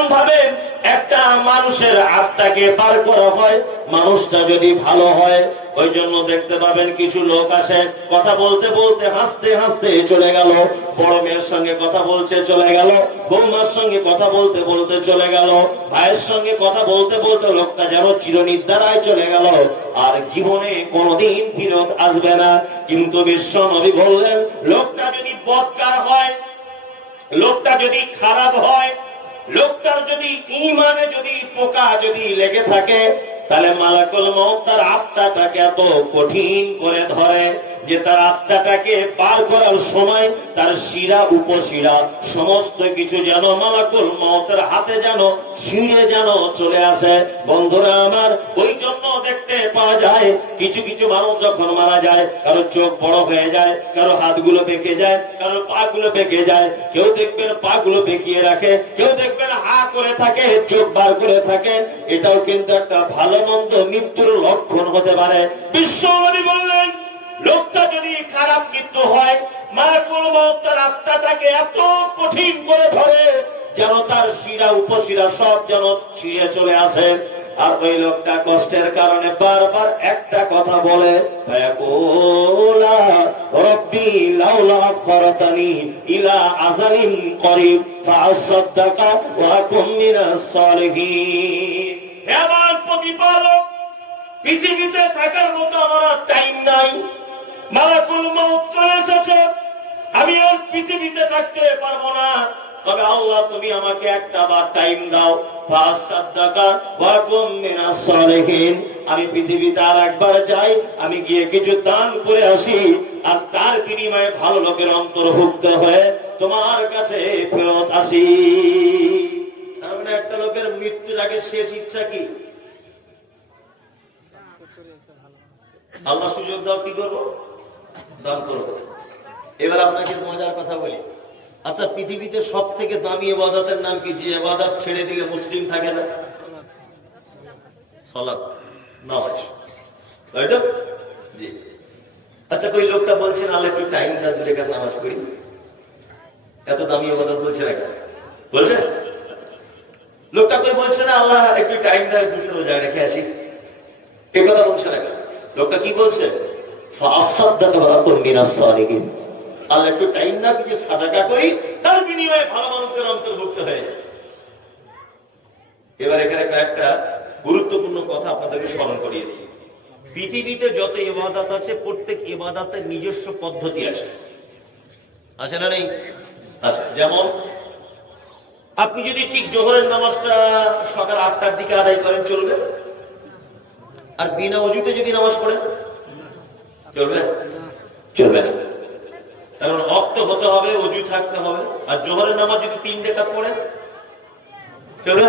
এমন ভাবে একটা মানুষের আত্মাকে পার করা হয়, মানুষটা যদি ভালো হয়। ওই জন্য দেখতে পাবেন কিছু লোক আছে কথা বলতে বলতে হাসতে হাসতে চলে গেল, বড় মেয়ের সঙ্গে কথা বলছে চলে গেল, বৌমার সঙ্গে কথা বলতে বলতে চলে গেল, ভাইয়ের সঙ্গে কথা বলতে বলতে লোকটা যেন চিরনিদ্রায় চলে গেল, আর জীবনে কোনোদিন ফিরত আসবে না। কিন্তু বিশ্ব নবী বললেন, লোকটা যদি বদকার হয়, লোকটা যদি খারাপ হয়, লোকটার যদি ঈমানে যদি পোকা যদি লেগে থাকে, তাহলে মালাকুল মউত তার আত্মাটাকে এত কঠিন করে ধরে যে তার আত্মাটাকে পার করার সময় তার শিরা উপশিরা সমস্ত কিছু যেন মালাকুল মউতের হাতে যেন ছিঁড়ে যেন চলে আসে। বন্ধুরা আমার, ওই জন্য দেখতে পাওয়া যায় কিছু কিছু মানুষ যখন মারা যায়, কারো চোখ বড় হয়ে যায়, কারো হাতগুলো বেঁকে যায়, কারো পা গুলো বেঁকে যায়, কেউ দেখবেন পা গুলো বেঁকিয়ে রাখে, কেউ দেখবেন হা করে থাকে, চোখ বার করে থাকে। এটাও কিন্তু একটা ভালো মন্দ মৃত্যুর লক্ষণ হতে পারে। বিশ্ব নবী বললেন, লোকটা যদি খারাপ মৃত্যু হয়, মালাকুল মউত তার আত্মাটাকে এত কঠিন করে ধরে যেন তার শিরা উপশিরা সব যেন ছিঁড়ে চলে আসে। আর ওই লোকটা কষ্টের কারণে বারবার একটা কথা বলে, রব্বি লাউলা আখরতানি ইলা আজালিন করিব ফাআসাদদাকা ওয়া আকুম মিনাস সালিহিন। হে আমার প্রতিপালক, পৃথিবীতে থাকার মতো আমার টাইম নাই, মালাকুল মউত চলে এসেছে, আমি আর পৃথিবীতে থাকতে পারবো না, তবে আল্লাহ তুমি আমাকে একটা বার টাইম দাও, ফাসাদদাকা ওয়া কুম মিনাস সালিহিন। আমি পৃথিবীতে আর একবার যাই, আমি গিয়ে কিছু দান করে আসি, আর তার বিনিময়ে ভালো লোকের অন্তর্ভুক্ত হয়ে তোমার কাছে ফেরত আসি। তার মানে একটা লোকের মৃত্যুর আগে শেষ ইচ্ছা কি? আল্লাহ সুযোগ দাও, কি করবো? দান করবো। এবার আপনাকে মজার কথা বলি, আচ্ছা পৃথিবীতে সব থেকে দামি ইবাদতের নাম কি, যে ইবাদত ছেড়ে দিলে মুসলিম থাকে না? সালাত, নামাজ, তাই তো? জি। আচ্ছা কই লোকটা বলছেন আল্লাহ একটু টাইম দাও, দূরে কাছে নামাজ পড়ি, এত দামি ইবাদত বলছে না কেন? বলছে লোকটা কই বলছে না আল্লাহ একটু টাইম দাও, দুটো রোজা রেখে আসি, এ কথা বলছে না কেন? লোকটা কি বলছে? ফাসাদদাকা ওয়া কুম মিনাস সালিহিন। আল্লাহ একটু টাইম না দিয়ে সাদাকা করি, তার বিনিময়ে ভালো মানুষদের অন্তর্ভুক্ত হয়ে যায়। এবার এখানে একটা গুরুত্বপূর্ণ কথা আপনাদেরকে স্মরণ করিয়ে দিই। পৃথিবীতে যত ইবাদত আছে, প্রত্যেক ইবাদতের নিজস্ব পদ্ধতি আছে, আছে না নেই? আছে। যেমন আপনি যদি ঠিক জোহরের নামাজটা সকাল 8টার দিকে আদায় করেন, চলবে? আর বিনা ওযুতে যদি নামাজ পড়েন, চলবে? চলবে না। কারণ ওয়াক্ত হতে হবে, ওযু থাকতে হবে। আর জোহরের নামাজ যদি 3 রাকাত পড়েন, চলবে?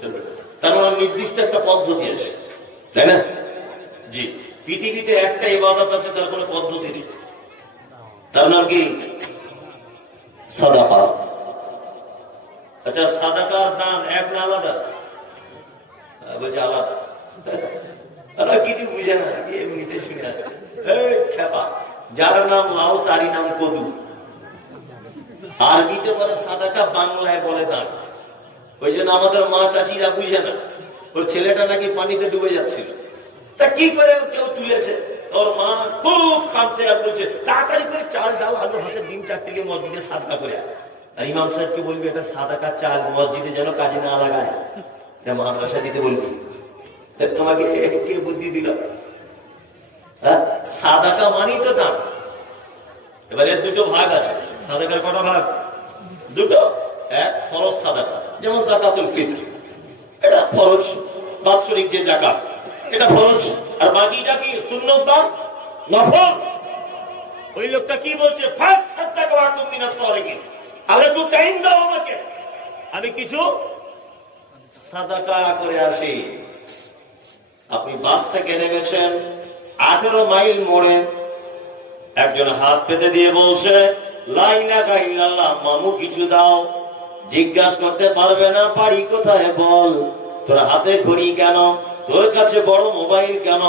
চলবে। তার মানে নির্দিষ্ট একটা পদ্ধতি আছে, তাই না? জি। পৃথিবীতে একটা ইবাদত আছে, তার কোনো পদ্ধতি নেই। তার নাম কি? সাদাকা। আচ্ছা সাদাকার দাম এক না আলাদা? বলছে আলাদা। আলাদা কিছু বুঝে না, এমনিতে শুনে আসছে খেপা। যার নাম লাউ তারই নাম কদু। আরবিতে বলে সাদাকা, বাংলায় বলে দান। ওই জন্য আমাদের মা চাচিরা বুঝে না, ওর ছেলেটা নাকি পানিতে ডুবে যাচ্ছিল, তা কি করে কেউ তুলেছে, ওর মা খুব কাঁদতে আর বলছে তাড়াতাড়ি করে চাল ডাল আলু হাঁসের ডিম 4টি মসজিদে সাদকা করে। আর ইমাম সাহেবকে বলবি এটা সাদাকা চাল, মসজিদে যেন কাজে না লাগায়, এটা মাদ্রাসা দিতে বলবি। তোমাকে কে বুদ্ধি দিল? সাদাকা মানেই তো দান। এবারে দুটো ভাগ আছে, সাদাকার কটা ভাগ? দুটো। এক ফরজ সাদাকা, যেমন যাকাতুল ফিতর, এটা ফরজ, বাৎসরিক যে যাকাত, এটা ফরজ। আর বাকিটা কি সুন্নত বা নফল। ওই লোকটা কি বলছে? ফাসাদদাকা ওয়া কুম মিনাস সালিহিন। আল্লাহ একটু টাইম দাও আমাকে, আমি কিছু সাদাকা করে আসি। আপনি বাস থেকে নেমেছেন, 18 মাইল মোড়ে একজন হাত পেতে দিয়ে বলছে লা ইলাহা ইল্লাল্লাহ, মামু কিছু দাও। জিজ্ঞাসা করতে পারবে না বাড়ি কোথায় বল, তোর হাতে ঘড়ি কেন, তোর কাছে বড় মোবাইল কেন,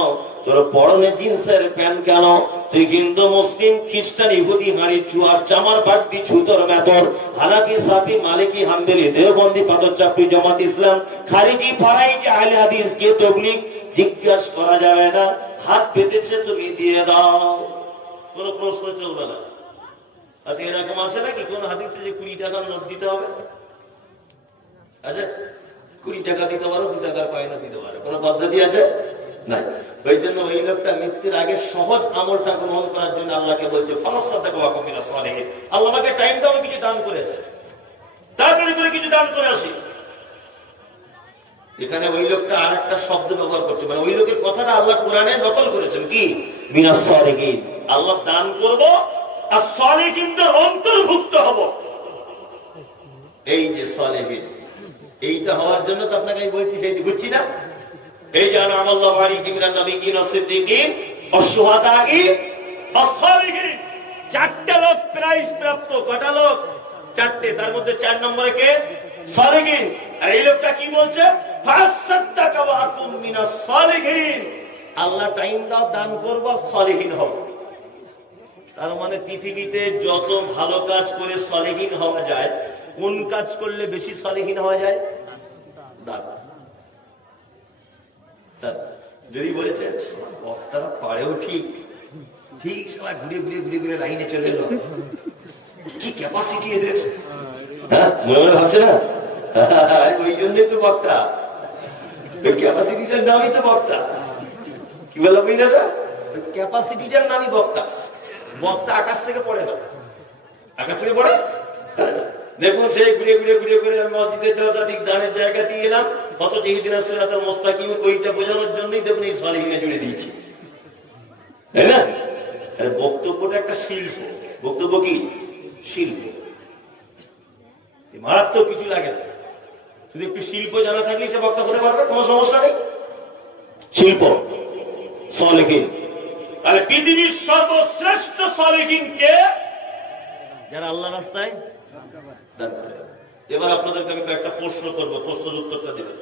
তোর পরনে জিন্সের প্যান্ট কেন? তুই কিন্তু মুসলিম, খ্রিস্টান, ইহুদি, হাঁড়ি চুয়ার, চামার বাগদি, ছুতর মেতর, হানাফি, সাফি, মালিকি, হাম্বলি, দেওবন্দি, পাথর চাপড়ি, জামাত ইসলাম, খারিজি, ফারাইজি, আহলে হাদিস, কে তাবলীগ, জিজ্ঞাসা করা যাবে না। হাত পেতেছে তুমি দিয়ে দাও, কোনো প্রশ্ন চলবে না। আচ্ছা এরকম আছে নাকি কোন হাদিসে যে 20 টাকার নোট দিতে হবে? আচ্ছা 20 টাকা দিতে পারো, 2 টাকার পয়সা দিতে পারো, কোন পদ্ধতি আছে? নাই। ওই জন্য ওই লোকটা মৃত্যুর আগে সহজ আমলটা গ্রহণ করার জন্য আল্লাহকে বলছে আল্লাহ আমাকে টাইম দাও, কিছু দান করে আসি, তাড়াতাড়ি করে কিছু দান করে আসি। এখানে ওই লোকটা আর একটা শব্দ ব্যবহার করছে, মানে ওই লোকের কথাটা আল্লাহ কোরআনে নকল করেছেন কি মিনাস সালিহিন, আল্লাহ দান করব আর সালিহিনদের অন্তর্ভুক্ত হব। এই যে সালিহিন, এইটা হওয়ার জন্য তো আপনাকে আমি বলছি, সেই বুঝছি না? এই যে আনাল্লাহু আলাইহি মিনান নাবিয়্যিন ওয়াস-সিদ্দীকিন ওয়াশ-শুহাদা'i ওয়াস-সালিহিন, চারটি লোক প্রাইজ প্রাপ্ত। কটা লোক? চারটে। তার মধ্যে 4 নম্বরে কে? সালিহিন। আর এই লোকটা কি বলছে? ফাসাদ্দাকা ওয়া আকুম মিনাস সালিহিন, আল্লাহ টাইম দাও, দান করব, সালিহিন হব। তার মানে পৃথিবীতে যত ভালো কাজ করে সালিহিন হওয়া যায়, কোন কাজ করলে বেশি সালিহিন হওয়া যায়? দান। যদি বলেছে বক্তারা পারেও ঠিক ঠিক সারা ঘুরে ঘুরে ঘুরে ঘুরে লাইনে চলে এলো, কি ক্যাপাসিটি এদের, হ্যাঁ মনে মনে ভাবছে না? ওই জন্যই তো বক্তা, ওই ক্যাপাসিটিটার নামই তো বক্তা। কি বলো বুঝলে? ওই ক্যাপাসিটিটার নামই বক্তা। বক্তা আকাশ থেকে পড়ে না, আকাশ থেকে পড়ে। দেখুন সেই ঘুরে ঘুরে ঘুরে ঘুরে আমি মসজিদে যাওয়া ঠিক দানের জায়গা দিয়ে এলাম, কত ইহদিনাস সিরাতাল মুস্তাকিম, ওইটা বোঝানোর জন্যই দেখুন এই সালিহিনে জুড়ে দিয়েছি, তাই না? বক্তব্যটা একটা শিল্প। বক্তব্য কি? শিল্প। মারাত্মক কিছু লাগে না, শুধু একটু শিল্প জানা থাকলেই সে বক্তা হতে পারবে, কোনো সমস্যা নেই। শিল্প সালিহিন। তাহলে পৃথিবীর সর্বশ্রেষ্ঠ সালিহিন কে? যারা আল্লাহ রাস্তায় দান করে। এবার আপনাদেরকে আমি কয়েকটা প্রশ্ন করবো, প্রশ্নের উত্তরটা দেবেন।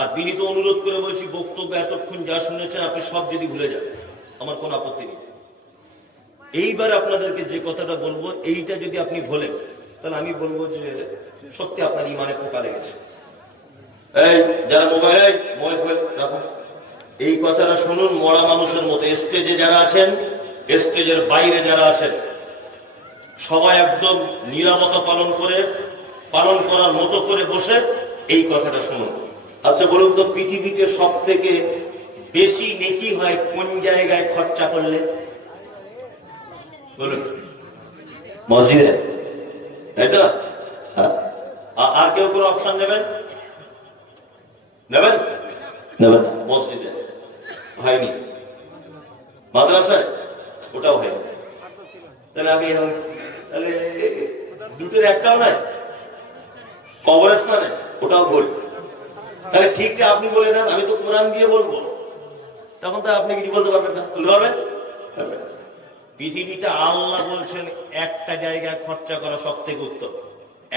আর বিনীত অনুরোধ করে বলছি, বক্তব্য এতক্ষণ যা শুনেছেন আপনি সব যদি ভুলে যান, আমার কোন আপত্তি নেই। এইবার আপনাদেরকে যে কথাটা বলবো, এইটা যদি আপনি ভোলেন, তাহলে আমি বলবো যে সত্যি আপনার ইমানে পোকা লেগেছে। এই যারা মোবাইল রাখুন, এই কথাটা শুনুন মরা মানুষের মতো। স্টেজে যারা আছেন, স্টেজের বাইরে যারা আছেন, সবাই একদম নীরবতা পালন করার মতো করে বসে এই কথাটা শুনুন। আচ্ছা বলুন তো, পৃথিবীতে সব থেকে বেশি নেকি হয় কোন জায়গায় খরচা করলে? বলুন। মসজিদে, তাই তো? আর কেউ কোনো অপশন নেবেন? নেবেন? নেবেন? মসজিদে হয়নি, মাদ্রাসায় ওটাও হয়নি, তাহলে আমি তাহলে দুটোর একটাও নাই, কবরস্থানে ওটাও ভুল। তাহলে ঠিকটা আপনি বলে দেন, আমি তো কোরআন দিয়ে বলবো, তখন তো আপনি কিছু বলতে পারবেন না। বলতে পারবেন? পৃথিবীতে আল্লাহ বলছেন একটা জায়গায় খরচা করা সব থেকে উত্তম,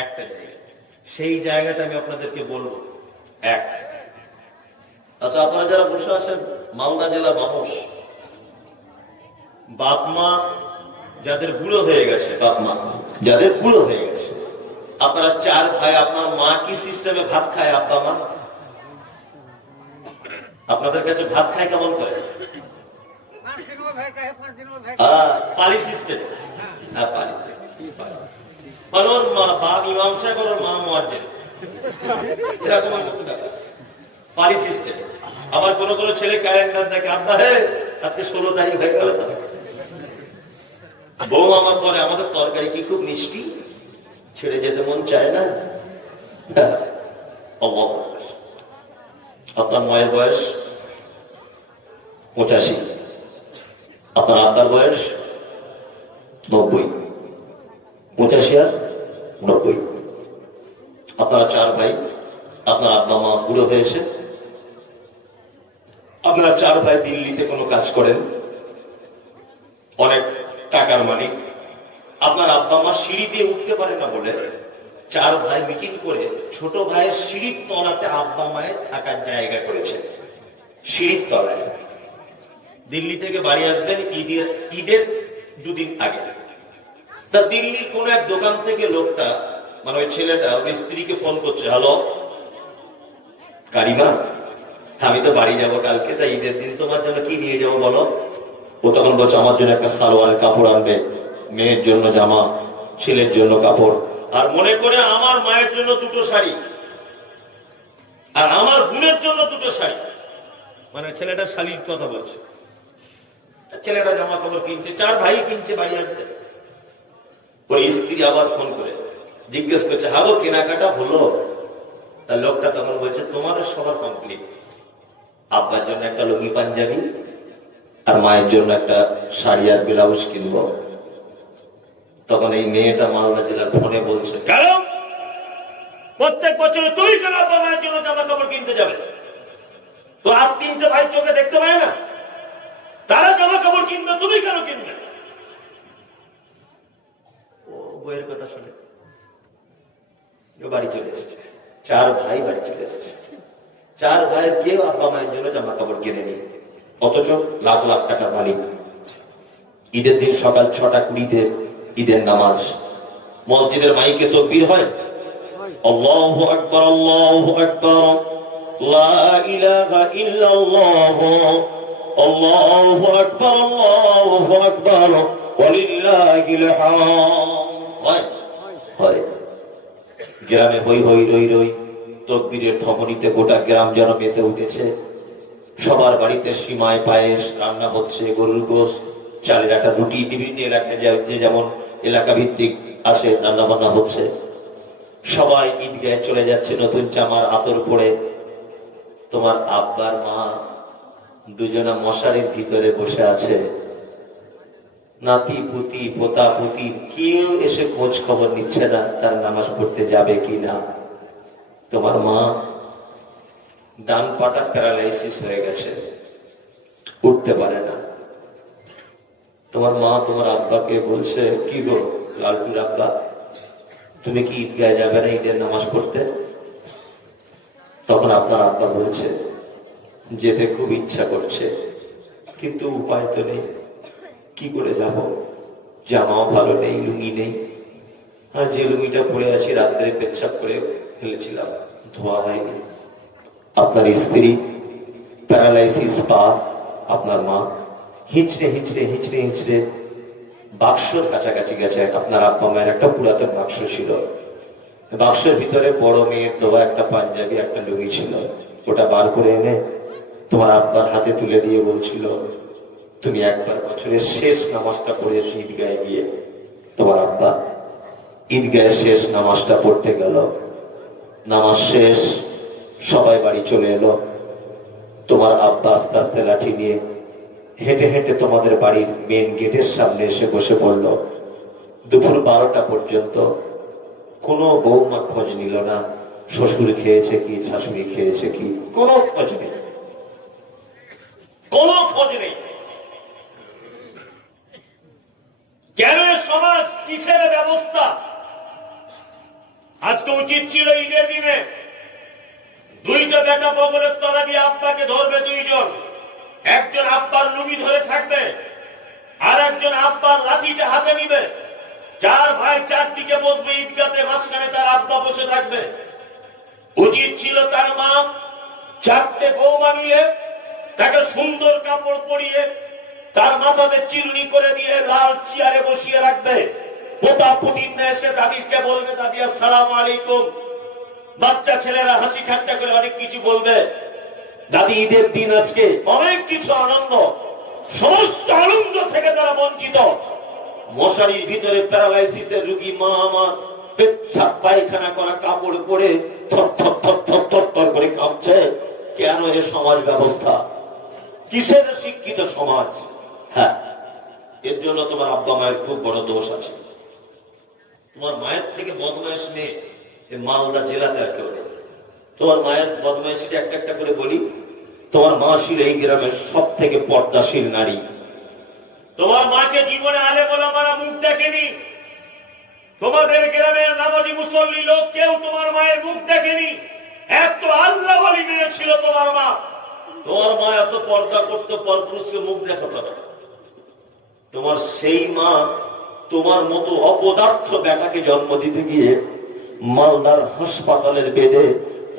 একটা জায়গা, সেই জায়গাটা আমি আপনাদেরকে বলবো। এক, আচ্ছা আপনারা যারা বসে আছেন মালদা জেলার মানুষ, বাপ মা যাদের বুড়ো হয়ে গেছে, বাপ মা যাদের বুড়ো হয়ে গেছে, আপনারা 4 ভাই, আপনার মা কি সিস্টেমে ভাত খায়? আব্বা মা আপনাদের কাছে ভাত খায় কেমন করে? পালি সিস্টেম। হ্যাঁ পালি, মানে ওর মা বাপ ইমাম সাহেব, ওর মা মুয়াজ্জিন, এরকম পালি সিস্টেম। আবার কোন কোন ছেলে ক্যালেন্ডার দেখে, আব্বা হে আজকে 16 তারিখ হয়ে গেল, তো বউ আমার বলে আমাদের তরকারি কি খুব মিষ্টি, ছেড়ে যেতে মন চায় না। আপনার মায়ের বয়স 85, আপনার আব্বার বয়স 90, 85 আর 90। আপনারা 4 ভাই, আপনার আব্বা মা বুড়ো হয়েছে, আপনারা 4 ভাই দিল্লিতে কোনো কাজ করেন, অনেক টাকার মালিক। আপনার আব্বা মা সিঁড়ি দিয়ে উঠতে পারে না বলে 4 ভাই মিটিং করে ছোট ভাইয়ের সিঁড়ির তলাতে আব্বা মায়ের থাকার জায়গা করেছে, সিঁড়ির তলায়। দিল্লি থেকে বাড়ি আসবেন ঈদের দুদিন আগে। তা দিল্লির কোন এক দোকান থেকে লোকটা, মানে ওই ছেলেটা ওই স্ত্রীকে ফোন করছে, হ্যালো কারিমা, আমি তো বাড়ি যাব কালকে, তাই ঈদের দিন তোমার জন্য কি নিয়ে যাবো বলো। ও তখন বলছে আমার জন্য একটা সালোয়ারের কাপড় আনবে, মেয়ের জন্য জামা, ছেলের জন্য কাপড়, আর মনে করে আমার মায়ের জন্য দুটো শাড়ি, আর আমার বোনের জন্য দুটো শাড়ি। মানে ছেলেটা শাড়ির কথা বলছে। ছেলেটা জামা কাপড় কিনছে, 4 ভাই কিনছে, বাড়ি আসবে। ওর স্ত্রী আবার ফোন করে জিজ্ঞেস করছে, হাগো কেনাকাটা হলো? তার লোকটা তখন বলছে তোমাদের সবার কমপ্লিট, আব্বার জন্য একটা লুঙ্গি পাঞ্জাবি আর মায়ের জন্য একটা শাড়ি আর ব্লাউজ কিনবো। তখন এই মেয়েটা মালদা জেলার ফোনে বলছে, কেন প্রত্যেক বছর তুমি কেন আব্বা মায়ের জন্য জামা কাপড় কিনতে যাবে? তো আর 3টে ভাই চোখে দেখতে পায় না? তারা জামা কাপড় কিনবে, তুমি কেন কিনবে? ও বইয়ের কথা শুনে বাড়ি চলে এসছে। 4 ভাই বাড়ি চলে এসছে। 4 ভাইয়ের কেউ আব্বা মায়ের জন্য জামা কাপড় কিনেনি, অথচ লাখ লাখ টাকার মালিক। ঈদের দিন সকাল 6:20 ঈদের নামাজ, মসজিদের মাইকে তাকবীর হয়, আল্লাহু আকবার আল্লাহু আকবার, লা ইলাহা ইল্লাল্লাহ, আল্লাহু আকবার আল্লাহু আকবার, ওয়ালিল্লাহিল হামদ। হয় গ্রামে হই হই রই রই, তাকবীরের ধ্বনিতে গোটা গ্রাম যেন মেতে উঠেছে। সবার বাড়িতে সিমাই পায়েস রান্না হচ্ছে, গরুর গোশত, চালের একটা রুটি, বিভিন্ন এলাকায় যে যেমন এলাকা ভিত্তিক আসে রান্না বান্না হচ্ছে। সবাই ঈদগাহে চলে যাচ্ছে নতুন জামার আতর পরে। তোমার আব্বার মা দুজনা মশারির ভিতরে বসে আছে। নাতি পুতি পোতা পুতি কেউ এসে খোঁজ খবর নিচ্ছে না তার নামাজ পড়তে যাবে কি না। তোমার মা ডান পাটা প্যারালাইসিস হয়ে গেছে, উঠতে পারে না। তোমার মা তোমার আব্বাকে বলছে, কি গো লালটুর আব্বা, তুমি কি ঈদগাহে যাবে না ঈদের নামাজ পড়তে? তখন আপনার আব্বা বলছে, যেতে খুব ইচ্ছা করছে, কিন্তু উপায় তো নেই, কি করে যাব? জামাও ভালো নেই, লুঙ্গি নেই, আর যে লুঙ্গিটা পরে আছি রাত্রে পেচ্ছাপ করে ফেলেছিলাম, ধোয়া হয়নি। আপনার স্ত্রী প্যারালাইসিস পা, আপনার মা হিচড়ে হিচড়ে হিচড়ে হিচড়ে বাক্সর কাছাকাছি গেছে। আপনার আব্বা মায়ের একটা পুরাতন বাক্স ছিল, বাক্সের ভিতরে বড় মেয়ের দেওয়া একটা পাঞ্জাবি একটা লুঙ্গি ছিল। ওটা বার করে এনে তোমার আব্বার হাতে তুলে দিয়ে বলছিল, তুমি একবার বছরের শেষ নামাজটা পড়েছো ঈদগাহে গিয়ে। তোমার আব্বা ঈদগাহে শেষ নামাজটা পড়তে গেল, নামাজ শেষ, সবাই বাড়ি চলে এলো। তোমার আব্বা আস্তে আস্তে লাঠি নিয়ে হেঁটে হেঁটে তোমাদের বাড়ির মেন গেটের সামনে এসে বসে পড়ল। দুপুর 12টা পর্যন্ত কোনো বৌমা খোঁজ নিল না, শ্বশুর খেয়েছে কি শাশুড়ি খেয়েছে কি, কোনো খোঁজ নেই, কোনো খোঁজ নেই। কেন সমাজ, কিসের ব্যবস্থা? আজকে উচিত ছিল ঈদের দিনে 2টা বেটা বগলের তলা দিয়ে আব্বাকে ধরবে 2 জন, একজন আব্বার লুঙ্গি ধরে থাকবে আর একজন আব্বার লাঠিটা হাতে নিবে। 4 ভাই 4 দিকে বসবে ঈদগাতে, মাঝখানে তার আব্বা বসে থাকবে। উচিত ছিল তার মা 4টে বৌমা মিলে তাকে সুন্দর কাপড় পরিয়ে তার মাথাতে চিরুনি করে দিয়ে লাল চেয়ারে বসিয়ে রাখবে। পোতা পুতিন এসে দাদিকে বলবে, দাদি আসসালামু আলাইকুম। বাচ্চা ছেলেরা হাসি ঠাট্টা করে অনেক কিছু বলবে, দাদি ঈদের দিন আজকে অনেক কিছু আনন্দ, সমস্ত আনন্দ থেকে তারা বঞ্চিত। মশারির ভিতরে প্যারালাইসিসের রোগী মা আমার পেচ্ছাপ পায়খানা করা কাপড় পরে থর থর থর থর থর থর করে কাঁপছে। কেন এ সমাজ ব্যবস্থা? কিসের শিক্ষিত সমাজ? হ্যাঁ, এর জন্য তোমার আব্বা মায়ের খুব বড় দোষ আছে। তোমার মায়ের থেকে বদমাইশ মেয়ে মালদা জেলাতে আর কেউ নেই। তোমার মায়ের বদমাইশিটা একটা একটা করে বলি। তোমার মা ছিল এই গ্রামের সব থেকে পর্দাশীল নারী। তোমার মাকে জীবনে আলে ওলামারা মুখ দেখেনি। তোমাদের গ্রামের নামাজি মুসল্লি লোক কেউ তোমার মায়ের মুখ দেখেনি। এত আল্লাহ ওয়ালি মেয়ে ছিল তোমার মা। তোমার মা এত পর্দা করতো, পরপুরুষকে মুখ দেখাতো না। তোমার সেই মা তোমার মতো অপদার্থ বেটাকে জন্ম দিতে গিয়ে মালদার হাসপাতালের বেডে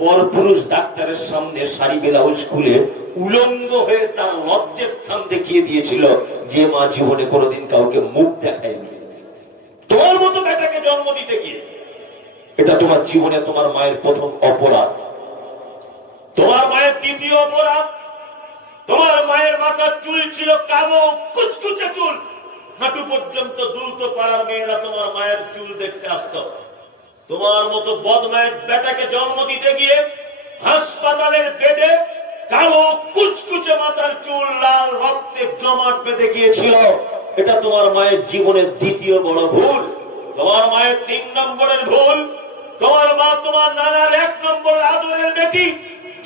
পরপুরুষ ডাক্তারের সামনে শাড়ি ব্লাউজ খুলে উলঙ্গ হয়ে তার লজ্জের স্থান দেখিয়ে দিয়েছিল, যে মা জীবনে কোনোদিন কাউকে মুখ দেখায়নি। তোমার মতো বেটাকে জন্ম দিতে গিয়ে এটা তোমার জীবনে তোমার মায়ের প্রথম অপরাধ। তোমার মায়ের দ্বিতীয় অপরাধ, তোমার মায়ের মাথার চুল ছিল কালো কুচকুচে চুল, হাঁটু পর্যন্ত দুলতো। পাড়ার মেয়েরা তোমার মায়ের চুল দেখতে আসতো। তোমার মতো বদমাইশ বেটাকে জন্ম দিতে গিয়ে হাসপাতালের বেডে কালো কুচকুচে মাথার চুল লাল রক্তে জমাট বেঁধে গিয়েছিল। এটা তোমার মায়ের জীবনের দ্বিতীয় বড় ভুল। তোমার মায়ের 3 নম্বরের ভুল, তোমার মা তোমার নানার 1 নম্বর আদরের বেটি।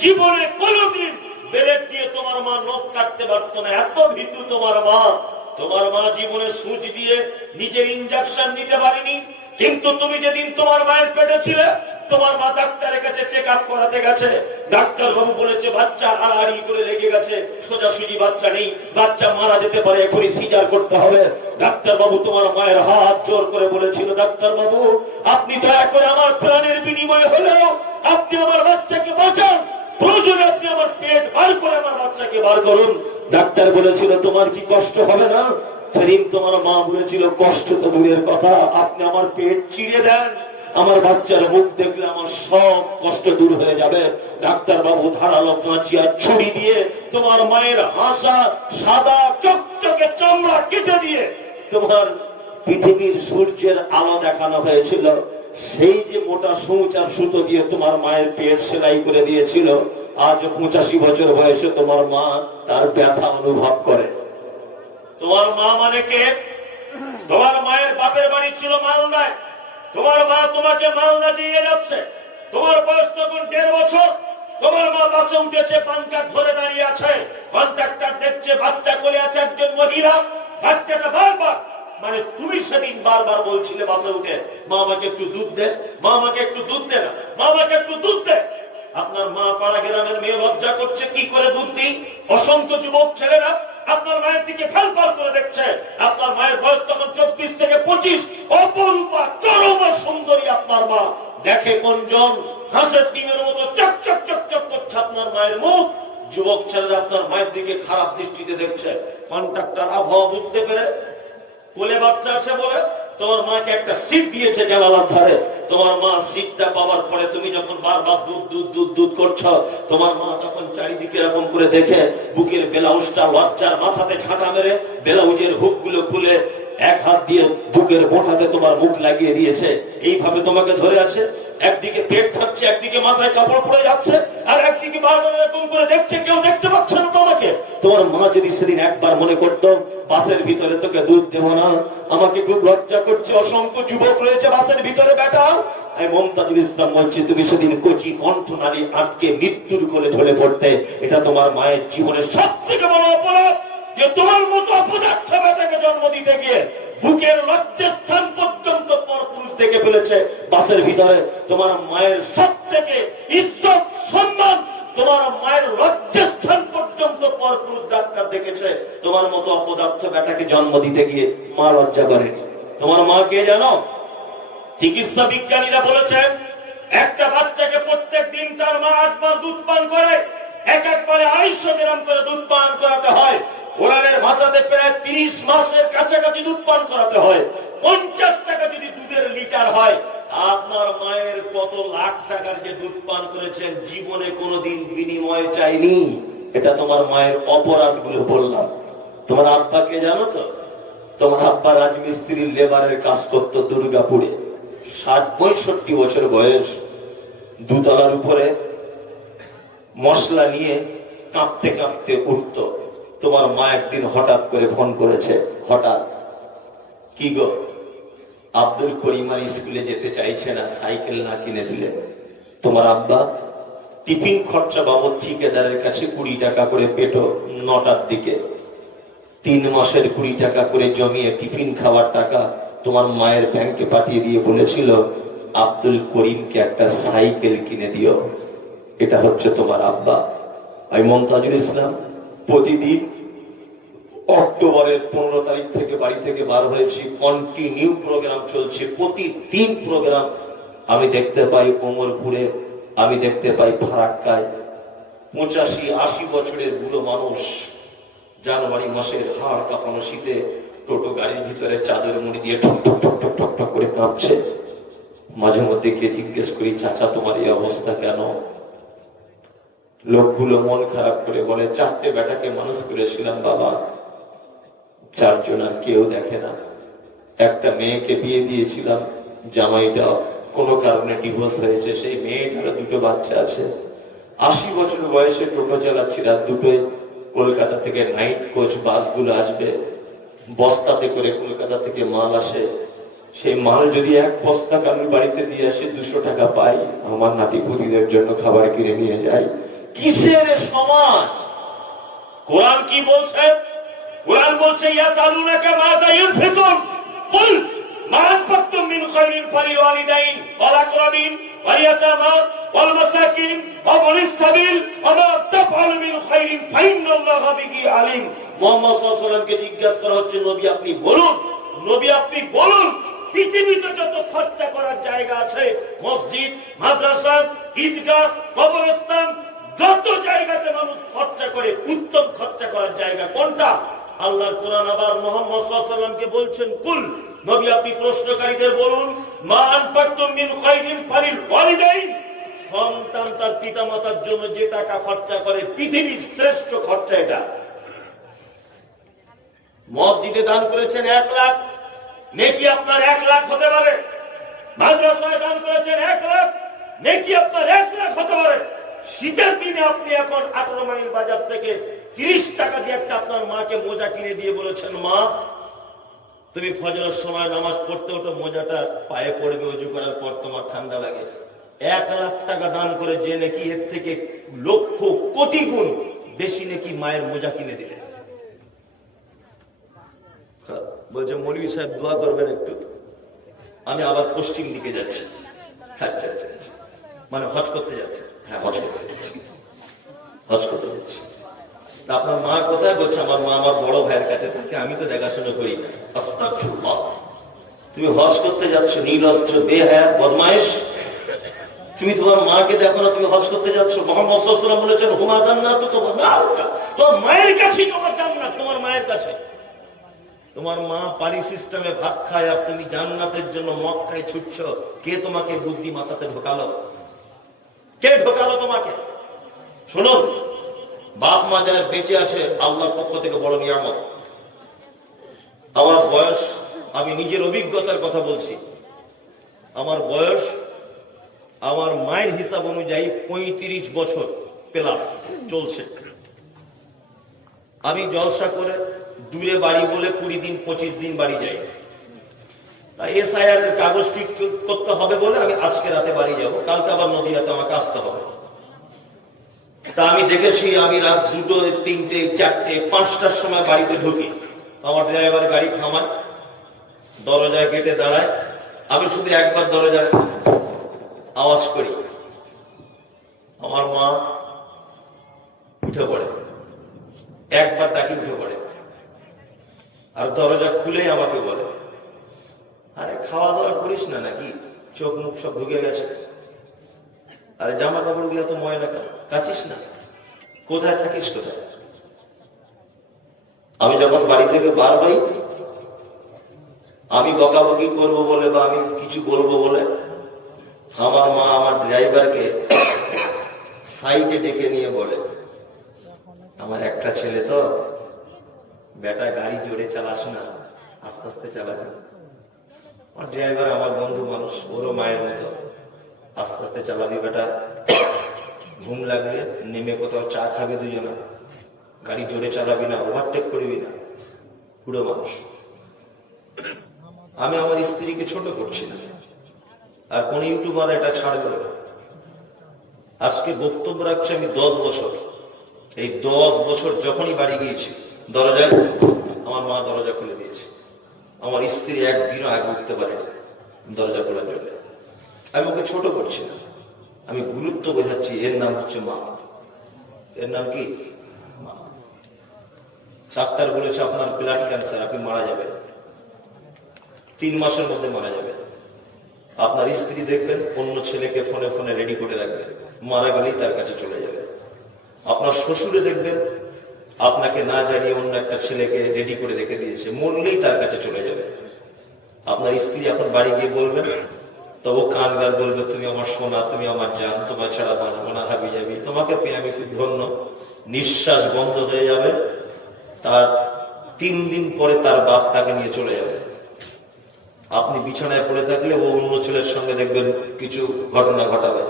জীবনে কোনোদিন বেলেট দিয়ে তোমার মা নখ কাটতে পারত না, এত ভীতু তোমার মা। তোমার মা জীবনে সুচ দিয়ে নিজের ইনজেকশন নিতে পারেনি। কিন্তু তুমি যেদিন তোমার মায়ের পেটে ছিলে, তোমার মা ডাক্তারের কাছে চেক আপ করাতে গেছে। ডাক্তার বাবু বলেছে বাচ্চা আড়াআড়ি করে লেগে গেছে, সোজাসুজি বাচ্চা নেই, বাচ্চা মারা যেতে পারে, এখনই সিজার করতে হবে। ডাক্তার বাবু তোমার মায়ের হাত জোর করে বলেছিল, ডাক্তার বাবু আপনি দয়া করে আমার প্রাণের বিনিময়ে হলেও আপনি আমার বাচ্চাকে বাঁচান, প্রয়োজনে আপনি আমার পেট বার করে আমার বাচ্চাকে বার করুন। ডাক্তার বলেছিল তোমার কি কষ্ট হবে না? সেদিন তোমার মা বলেছিল কষ্ট তো দূরের কথা, আপনি আমার পেট চিড়ে দেন, আমার বাচ্চার মুখ দেখলে আমার সব কষ্ট দূর হয়ে যাবে। ডাক্তার বাবু ধারালো কাঁচি আর ছুরি দিয়ে তোমার মায়ের হাসা সাদা চকচকে চামড়া কেটে দিয়ে তোমার পৃথিবীর সূর্যের আলো দেখানো হয়েছিল। সেই যে মোটা সূচ আর সুতো দিয়ে তোমার মায়ের পেট সেলাই করে দিয়েছিল, আজ 85 বছর বয়সে তোমার মা তার ব্যথা অনুভব করে। তোমার মা মানে কে? তোমার মায়ের বাপের বাড়ি ছিল মালদায়। তোমার মা তোমাকে মালদা দিয়ে যাচ্ছে, তোমার বয়স তখন 1.5 বছর। তোমার মা বাসে উঠেছে, পানকার্ড ধরে দাঁড়িয়ে আছে, কন্ট্রাক্টর দেখছে বাচ্চা কোলে আছে একজন মহিলা। বাচ্চাটা বারবার, মানে তুমি সেদিন বারবার বলছিলে বাসে উঠে, মা আমাকে একটু দুধ দে, মা আমাকে একটু দুধ দে না, মা আমাকে একটু দুধ দে। আপনার মা পাড়া গ্রামের মেয়ে লজ্জা করছে, কি করে দুধ দিই? অসংখ্য যুবক ছেলেরা আপনার মায়ের দিকে ফেলফাল করে দেখছে। আপনার মায়ের বয়স তখন 24 থেকে 25। অপরূপা চরম সুন্দরী আপনার মা। দেখে কোনজন? হাঁসের ডিমের মতো চকচক চকচক করছে আপনার মায়ের মুখ। যুবক ছেলেরা আপনার মায়ের দিকে খারাপ দৃষ্টিতে দেখছে। কন্ট্রাক্টর আবহাওয়া বুঝতে পেরে কোলে বাচ্চা আছে বলে তোমার মাকে একটা সিট দিয়েছে জানালার ধারে। তোমার মা সিটটা পাওয়ার পরে তুমি যখন বারবার দুধ দুধ দুধ দুধ করছো, তোমার মা তখন চারিদিকে এরকম করে দেখে বুকের ব্লাউজটা লজ্জার মাথাতে ঝাঁটা মেরে ব্লাউজের হুক গুলো খুলে এক হাত দিয়ে বুকের বোঁটাতে তোমার মুখ লাগিয়ে দিয়েছে। এইভাবে তোমাকে ধরে আছে, একদিকে পেট থাকছে, একদিকে মাথায় কাপড় পড়ে যাচ্ছে, আর একদিকে বারবার এরকম করে দেখছে, কেউ দেখতে পাচ্ছে না তোমাকে। তোমার মা যদি সেদিন একবার মনে করতো বাসের ভিতরে তোকে দুধ দেবো না, আমাকে খুব লজ্জা করছে, অসংখ্য যুবক রয়েছে বাসের ভিতরে, বেটা আমি মমতাজুল ইসলাম বলছি, তুমি সেদিন কচি কণ্ঠনালী আটকে মৃত্যুর কোলে ঢলে পড়তে। এটা তোমার মায়ের জীবনের সব থেকে বড় অপরাধ, যে তোমার মতো অপদার্থ বেটাকে জন্ম দিতে গিয়ে বুকের লজ্জাস্থান পর্যন্ত পরপুরুষ দেখে ফেলেছে বাসের ভিতরে। তোমার মায়ের সব থেকে ইজ্জত সম্মান, তোমার মায়ের লজ্জাস্থান পর্যন্ত পরপুরুষ ডাক্তার দেখেছে। তোমার মতো অপদার্থ বেটাকে জন্ম দিতে গিয়ে মা লজ্জা করেনি। তোমার মা কে জানো? চিকিৎসা বিজ্ঞানীরা বলেছেন একটা বাচ্চাকে প্রত্যেক দিন তার মা 8 বার দুধ পান করে, একবারে 250 গ্রাম করে দুধ পান করাতে হয়। কোরআনের ভাষাতে প্রায় 30 মাসের কাছাকাছি দুধ পান করাতে হয়। 50 টাকা যদি দুধের লিটার হয়, আপনার মায়ের কত লাখ টাকার যে দুধ পান করেছেন, জীবনে কোনোদিন বিনিময় চাইনি। এটা তোমার মায়ের অপরাধ গুলো বললাম। তোমার আব্বাকে জানো তো? তোমার আব্বা রাজমিস্ত্রির লেবারের কাজ করতো দুর্গাপুরে। 60-65 বছর বয়স, দুতলার উপরে মশলা নিয়ে কাঁপতে কাঁপতে উঠতো। তোমার মা একদিন হঠাৎ করে ফোন করেছে, হঠাৎ, কি গো আব্দুল করিম আর স্কুলে যেতে চাইছে না, সাইকেল না কিনে দিলে। তোমার আব্বা টিফিন খরচা বাবদ ঠিকাদারের কাছে 20 টাকা করে পেটো 9টার দিকে। 3 মাসের 20 টাকা করে জমিয়ে টিফিন খাওয়ার টাকা তোমার মায়ের ব্যাংকে পাঠিয়ে দিয়ে বলেছিল আব্দুল করিমকে একটা সাইকেল কিনে দিও। এটা হচ্ছে তোমার আব্বা। আমি মমতাজুল ইসলাম প্রতিদিন অক্টোবরের 15 তারিখ থেকে বাড়ি থেকে বার হয়েছি, কন্টিনিউ প্রোগ্রাম চলছে, প্রতিদিন প্রোগ্রাম। আমি দেখতে পাই ওমরপুরে, আমি দেখতে পাই ফারাক্কায় 85-80 বছরের বুড়ো মানুষ জানুয়ারি মাসের হাড় কাঁপানো শীতে টোটো গাড়ির ভিতরে চাদর মুড়ি দিয়ে ঠক ঠক ঠক ঠক ঠক ঠক করে কাঁপছে। মাঝে মধ্যে গিয়ে জিজ্ঞেস করি, চাচা তোমার এই অবস্থা কেন? লোকগুলো মন খারাপ করে বলে, 4টে বেটাকে মানুষ করেছিলাম বাবা, 4 জন আর কেউ দেখে না। একটা মেয়েকে বিয়ে দিয়েছিলাম, জামাইটা কোনো কারণে ডিভোর্স হয়েছে, সেই মেয়েটারও 2টো বাচ্চা আছে। 80 বছর বয়সে টোটো চালাচ্ছি, রাত 2টোয় কলকাতা থেকে নাইট কোচ বাসগুলো আসবে, বস্তাতে করে কলকাতা থেকে মাল আসে। সেই মাল যদি 1 বস্তা কারোর বাড়িতে দিয়ে আসে 200 টাকা পাই, আমার নাতি পুতিদের জন্য খাবার কিনে নিয়ে যাই। কিসের সমাজ? কোরআন কি বলছে? কোরআন বলছে, ইয়াসালুনাকা মাযা ইউনফিকুন কুল মা আনফাকতুম মিন খায়রিন ফালিওয়ালিদাইন ওয়াল আকরাবিন ওয়াল ইয়াতামা ওয়াল মাসাকিন ওয়া ইবনিস সাবিল ওয়া মা তাফআলু মিন খায়রিন ফাইন্নাল্লাহা বিহি আলিম। মুহাম্মদ সাল্লাল্লাহু আলাইহি ওয়াসাল্লামকে জিজ্ঞাসা করা হচ্ছে, নবী আপনি বলুন, নবী আপনি বলুন, পৃথিবীতে যত খরচা করার জায়গা আছে, মসজিদ, মাদ্রাসা, ঈদগাহ, কবরস্থান, যত জায়গাতে মানুষ খরচা করে, উত্তম খরচা করার জায়গা কোনটা? আল্লাহর কোরআন আবার মুহাম্মদ সাল্লাল্লাহু আলাইহি ওয়াসাল্লামকে বলছেন, কুল নবী আপনি প্রশ্নকারীদের বলুন, মা আনফাকতুম মিন খায়রিন ফালিল ওয়ালিদাইন, সন্তান তার পিতামাতার জন্য যে টাকা খরচা করে পৃথিবীর শ্রেষ্ঠ খরচা এটা। মসজিদে দান করেছেন 1 লাখ, নেকি আপনার 1 লাখ হতে পারে। মাদ্রাসায় দান করেছেন 1 লাখ, নেকি আপনার 1 লাখ হতে পারে। শীতের দিনে আপনি এখন 18 মাইল বাজার থেকে 30 টাকা দিয়ে একটা আপনার মাকে মোজা কিনে দিয়ে বলেছেন, মা তুমি ফজরের সময় নামাজ পড়তে ওঠো, মোজাটা পায়ে পড়বে, ওযু করার পর তোমার ঠান্ডা লাগে। 1 লাখ টাকা দান করে যে নাকি এর থেকে লক্ষ কোটি গুণ বেশি নাকি মায়ের মোজা কিনে দিলেন। বলছে, মৌলভী সাহেব দোয়া করবেন একটু, আমি আবার পশ্চিম দিকে যাচ্ছি। আচ্ছা আচ্ছা আচ্ছা, মানে হজ করতে যাচ্ছে? হ্যাঁ, হজ করতে যাচ্ছি, হজ করতে যাচ্ছি। আপনার মা কোথায়? বলছে, আমার মা আমার বড় ভাইয়ের কাছে থাকে, আমি তো দেখাশোনা করি না। আস্তাগফিরুল্লাহ, তুমি হজ করতে যাচ্ছ, নির্লজ্জ, বেহায়া, বদমাইশ, তুমি তোমার মাকে দেখো না, তুমি হজ করতে যাচ্ছ। মুহাম্মদ সাল্লাল্লাহু আলাইহি ওয়াসাল্লাম বলেছেন, হুমা জান্নাতুকা ওয়া নারুকা, তোমার মায়ের কাছেই তোমার জান্নাত, তোমার মায়ের কাছে। তোমার মা পারি সিস্টেমে ভাত খায়, আর তুমি জান্নাতের জন্য মক্কায় ছুটছ। কে তোমাকে বুদ্ধি মাথাতে ঢোকালো? কে ঢোকালো তোমাকে? শোনো, বাপ মা যারা বেঁচে আছে আল্লাহর পক্ষ থেকে বড় নিয়ামত। আমার বয়স, আমি নিজের অভিজ্ঞতার কথা বলছি, আমার বয়স আমার মায়ের হিসাব অনুযায়ী 35 বছর প্লাস চলছে। আমি জলসা করে দূরে বাড়ি বলে 20 দিন 25 দিন বাড়ি যাই। এসআইআর এর কাগজ ঠিক করতে হবে বলে আমি আজকে রাতে বাড়ি যাব, কালকে আবার নদীয়াতে আমাকে আসতে হবে। তা আমি দেখেছি, আমি রাত 2টো, 3টে, 4টে, 5টার সময় বাড়িতে ঢুকি, আমার ড্রাইভার গাড়ি থামায়, দরজায় গেটে দাঁড়ায়, আমি শুধু একবার দরজায় আওয়াজ করি, আমার মা উঠে পড়ে, একবার ডাকি উঠে পড়ে, আর দরজা খুলেই আমাকে বলে, আরে খাওয়া দাওয়া করিস না নাকি? চোখ মুখ সব ঢুকে গেছে, আরে জামা কাপড় গুলো তো ময়লা, কাচিস না, কোথায় থাকিস কোথায়? আমি যখন বাড়ি থেকে বার হই, আমি বকাবকি করবো বলে বা আমি কিছু বলবো বলে আমার মা আমার ড্রাইভারকে সাইডে ডেকে নিয়ে বলে, আমার একটা ছেলে তো, বেটা গাড়ি জোরে চালাস না, আস্তে আস্তে চালাবে। আমার ড্রাইভার আমার বন্ধু মানুষ, ওরও মায়ের মতো, আস্তে আস্তে চালাবি বেটা, ঘুম লাগলে নেমে কোথাও চা খাবে দুজনা, গাড়ি জোরে চালাবি না, ওভারটেক করবি না, পুরো মানুষ। আমি আমার স্ত্রীকে ছোট করছি না, আর কোন ইউটিউবার এটা ছাড়বে না। আজকে বক্তব্য রাখছি আমি 10 বছর, এই 10 বছর যখনই বাড়ি গিয়েছি, দরজায় আমার মা দরজা খুলে দিয়েছে। আমার স্ত্রী একদিনও আগে উঠতে পারেনি দরজা খোলার জন্য। আমি ওকে ছোট করছি না, আমি গুরুত্ব বোঝাচ্ছি, এর নাম হচ্ছে মা। এর নাম কি? ডাক্তার বলেছে আপনার ব্লাড ক্যান্সার, আপনি মারা যাবেন, 3 মাসের মধ্যে মারা যাবেন। আপনার স্ত্রী দেখবেন অন্য ছেলেকে ফোনে ফোনে রেডি করে রাখবে, মারা গেলেই তার কাছে চলে যাবে। আপনার শ্বশুরে দেখবেন আপনাকে না জানিয়ে অন্য একটা ছেলেকে রেডি করে রেখে দিয়েছে, মরলেই তার কাছে চলে যাবে। আপনার স্ত্রী এখন বাড়ি গিয়ে বলবেন, তো ও কানগার বলবে তুমি আমার সোনা, তুমি আমার জান, তোমার ছাড়া বাঁচবো না, হাবি যাবি, তোমাকে পেয়ে আমি খুব ধন্য। নিঃশ্বাস বন্ধ হয়ে যাবে, তার 3 দিন পরে তার বাপ তাকে নিয়ে চলে যাবে। আপনি বিছানায় পড়ে থাকলে ও অন্য ছেলের সঙ্গে দেখবেন কিছু ঘটনা ঘটাবে।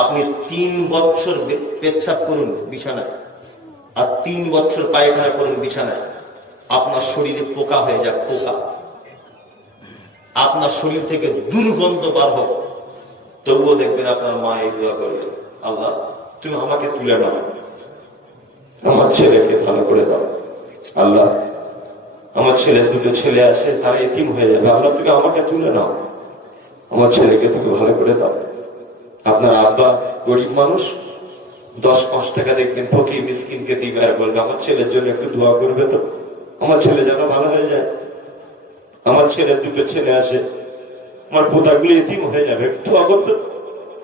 আপনি 3 বছর পেচ্ছাপ করুন বিছানায়, আর 3 বছর পায়খানা করুন বিছানায়, আপনার শরীরে পোকা হয়ে যাক, পোকা আপনার শরীর থেকে দুর্গন্ধ বার হোক, তবুও দেখবেন আপনার মা এই দোয়া করবে, আল্লাহ তুমি আমাকে তুলে নাও, আমার ছেলেকে ভালো করে দাও। আল্লাহ আমার ছেলে 2টো ছেলে আছে, তারা এতিম হয়ে যাবে, আল্লাহ তুমি আমাকে তুলে নাও, আমার ছেলেকে তুমি ভালো করে দাও। আপনার আব্বা গরিব মানুষ, 10-5 টাকা দেখবেন ফকির মিসকিনকে দিবে আর বলবে আমার ছেলের জন্য একটু দোয়া করবে তো, আমার ছেলে যেন ভালো হয়ে যায়, আমার ছেলের 2টো ছেলে আছে, আমার পোতাগুলি এতিম হয়ে যাবে, একটু দোয়া করবে।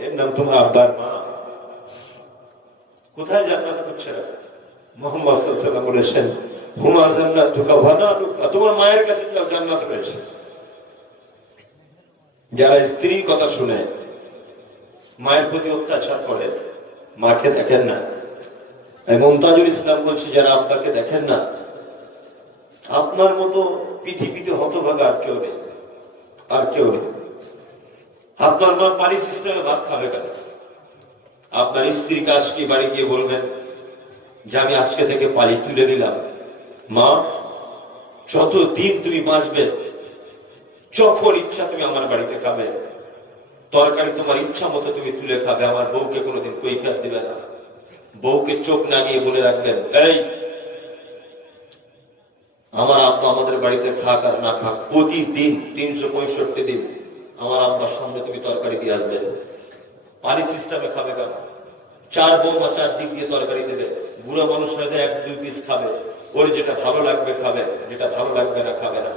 এর নাম তোমার আব্বার মা। কোথায় জান্নাত করছে না? মুহাম্মদ সাল্লাল্লাহু আলাইহি ওয়াসাল্লাম বলেছেন হুমা জান্নাতুকা ওয়া নারুকা, তোমার মায়ের কাছে যাও, জান্নাত রয়েছে। যারা স্ত্রীর কথা শুনে মায়ের প্রতি অত্যাচার করে, মাকে দেখেন না, মুমতাজুল ইসলাম বলছে যারা আব্বাকে দেখেন না, আপনার মতো পৃথিবীতে হতভাগা আর কেউ নেই, আর কেউ নেই। আপনার মা পানি সিস্টেমে ভাত খাবে কেন? আপনার স্ত্রী কাজ কি বাড়ি গিয়ে বলবেন যে আমি আজকে থেকে পানি তুলে দিলাম, মা যতদিন তুমি বাঁচবে যখন ইচ্ছা তুমি আমার বাড়িতে খাবে, তরকারি তোমার ইচ্ছা মতো তুমি তুলে খাবে, আমার বউকে কোনোদিন কৈফিয়ত দিবে না। বউকে চোখ না নিয়ে বলে রাখবেন, এই আমার আব্বা আমাদের বাড়িতে খাক আর না খাক, প্রতিদিন 365 দিন আমার আব্বার সামনে তুমি তরকারি দিয়ে আসবে। পানি সিস্টেমে খাবে কেন? 4 বৌমা 4 দিক দিয়ে তরকারি দেবে, বুড়ো মানুষ হয়তো 1-2 পিস খাবে, ওর যেটা ভালো লাগবে খাবে, যেটা ভালো লাগবে না খাবে না।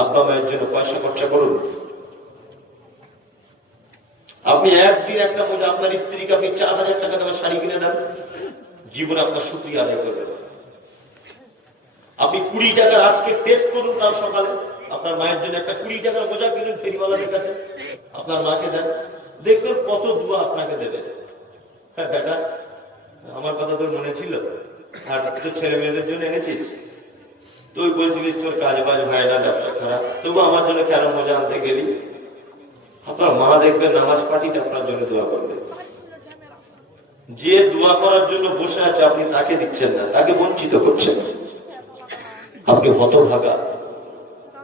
আব্বা মায়ের জন্য পয়সা খরচা করুন। আপনি একদিন একটা মজা আপনার স্ত্রীকে আপনি 4000 টাকা দামে শাড়ি কিনে দেন, জীবনে আপনার শুকরিয়া আদায় করবেন। আপনি 20 টাকার আজকে টেস্ট করুন, কাল সকালে আপনার মায়ের জন্য একটা 20 টাকার মোজা কিনুন ফেরিওয়ালাদের কাছে, আপনার মাকে দেন, দেখবেন কত দোয়া আপনাকে দেবে। হ্যাঁ বেটা, আমার কথা তোর মনে ছিল, আর তোর ছেলে মেয়েদের জন্য এনেছিস, তুই বলছিলিস তোর কাজ বাজ হয় না, ব্যবসা খারাপ, তবু আমার জন্য কেন মোজা আনতে গেলি? আপনার মা দেখবেন নামাজ পাঠিতে আপনার জন্য দোয়া করবে। যে দোয়া করার জন্য বসে আছে আপনি তাকে দিচ্ছেন না, তাকে বঞ্চিত করছেন, আপনি হতভাগা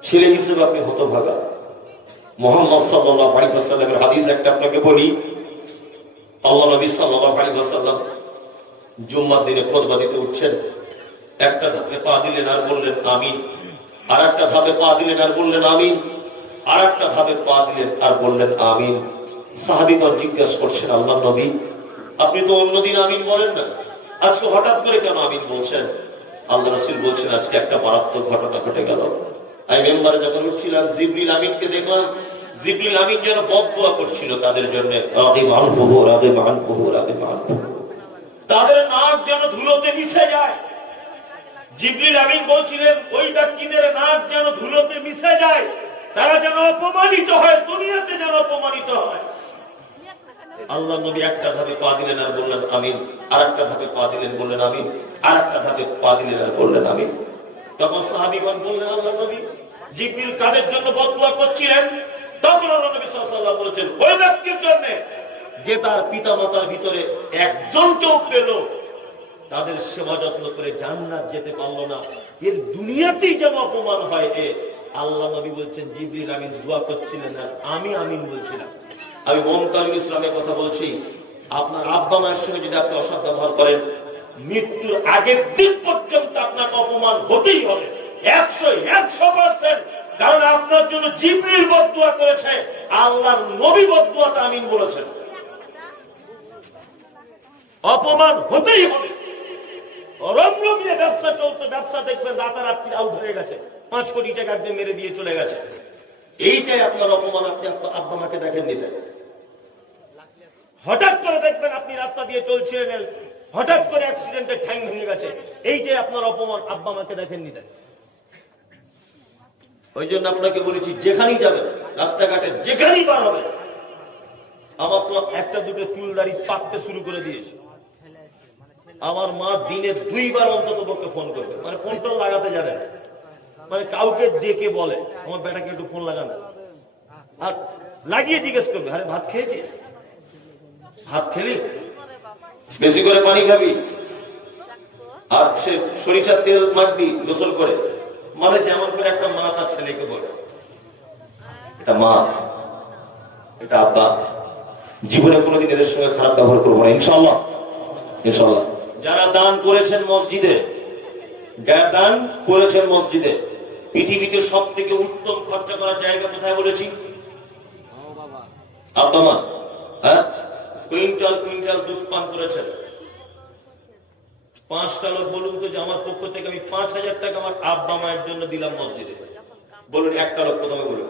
ছেলে হিসেবে, আপনি হতভাগা। মুহাম্মদ সাল্লাল্লাহু আলাইহি ওয়াসাল্লামের হাদিস একটা আপনাকে বলি। আল্লাহ নবী সাল্লাল্লাহু আলাইহি ওয়াসাল্লাম জুম্মার দিনে খুতবা দিতে উঠছেন, একটা ধাপে পা দিলেন আর বললেন আমিন, আর একটা ধাপে পা দিলেন আর বললেন আমিন, আর একটা ধাপে পা দিলেন আর বললেন আমিন। সাহাবীগণ জিজ্ঞাসা করছেন, আল্লাহর নবী আপনি তো অন্যদিন আমিন বলেন না, আজকে হঠাৎ করে কেন আমিন বলছেন? আল্লাহ রাসূল বলছেন আজকে একটা মারাত্মক ঘটনা ঘটে গেল। আমি মেম্বারে যখন উঠছিলাম জিবরিল আমিনকে দেখলাম, জিবরিল আমিন যেন বদদুয়া করছিল তাদের জন্য, তাদের নাক যেন ধুলোতে মিশে যায়। জিবরিল আমিন বলছিলেন ওই ব্যক্তিদের নাক যেন ধুলোতে মিশে যায়, তারা যেন অপমানিত হয়, দুনিয়াতে যেন অপমানিত হয়। আল্লাহ নবী একটা ধাপে পা দিলেন আর বললেন আমিন, আর একটা ধাপে পা দিলেন বললেন আমিন, আর একটা ধাপে পা দিলেন আর বললেন আমিন। তখন সাহাবীগণ বললেন আল্লাহ নবী জিবরিল কাদের জন্য বদদুয়া করছিলেন? তখন আল্লাহ নবী সাল্লাল্লাহু আলাইহি ওয়াসাল্লাম বলেছেন ওই ব্যক্তির জন্য যে তার পিতামাতার ভিতরে একজনকেও পেল, তাদের সেবা যত্ন করে জান্নাত যেতে পারলো না, এর দুনিয়াতেই যেন অপমান হয়। আল্লাহ নবী বলছেন জিবরিল আমিন দোয়া করছিলেন আর আমি আমিন বলছিলাম। আমি মুমতাজুল ইসলামের কথা বলছি, আপনার আব্বা মায়ের সঙ্গে যদি আপনি অসৎ ব্যবহার করেন, মৃত্যুর আগের দিন পর্যন্ত আপনাকে অপমান হতেই হবে, 100%। কারণ আপনার জন্য জিবরিল বদদুয়া করেছে, আল্লাহর নবী বদদুয়াতে আমিন বলেছেন। অপমান হতেই হবে। রমরমিয়ে ব্যবসা চলতো, ব্যবসা দেখবেন রাতারাতি আউট হয়ে গেছে, 5 কোটি টাকা একদম মেরে দিয়ে চলে গেছে। এইটাই আপনার অপমান। আপনি আপনার আব্বা মাকে দেখেন নিতে, হঠাৎ করে দেখবেন আপনি রাস্তা দিয়ে চলছিলেন, হঠাৎ করে অ্যাক্সিডেন্টে ঠ্যাং ভেঙে গেছে, এইটাই আপনার অপমান। আব্বা মাকে দেখেন নিতে। ওই জন্য আপনাকে বলেছি, যেখানেই যাবেন, রাস্তাঘাটে যেখানেই বার হবেন, আমার তো একটা দুটো চুল দাড়ি পাকতে শুরু করে দিয়েছে। আমার মা দিনে 2 বার অন্তত পক্ষে ফোন করবে, মানে ফোনটা লাগাতে জানে না, মানে কাউকে ডেকে বলে আমার বেটাকে একটু ফোন লাগানো, আর লাগিয়ে জিজ্ঞেস করবে, আরে ভাত খেয়েছিস, ভাত খেলি, বেশি করে পানি খাবি, আর সে সরিষার তেল মাখবি গোসল করে। মানে যেমন করে একটা মা তার ছেলেকে বলে, এটা মা, এটা আব্বা, জীবনে কোনোদিন এদের সঙ্গে খারাপ ব্যবহার করবো না, ইনশাআল্লাহ। ইনশাআল্লাহ। যারা দান করেছেন মসজিদে, যারা দান করেছেন মসজিদে, পৃথিবীতে সব থেকে উত্তম খরচা করার জায়গা কোথায় বলেছি? আব্বা মা। হ্যাঁ, কুইন্টাল কুইন্টাল দুধ পান করেছেন। 5টা লোক বলুন তো যে আমার পক্ষ থেকে আমি 5,000 টাকা আমার আব্বা মায়ের জন্য দিলাম মসজিদে, বলুন একটা লোক প্রথমে বলুন।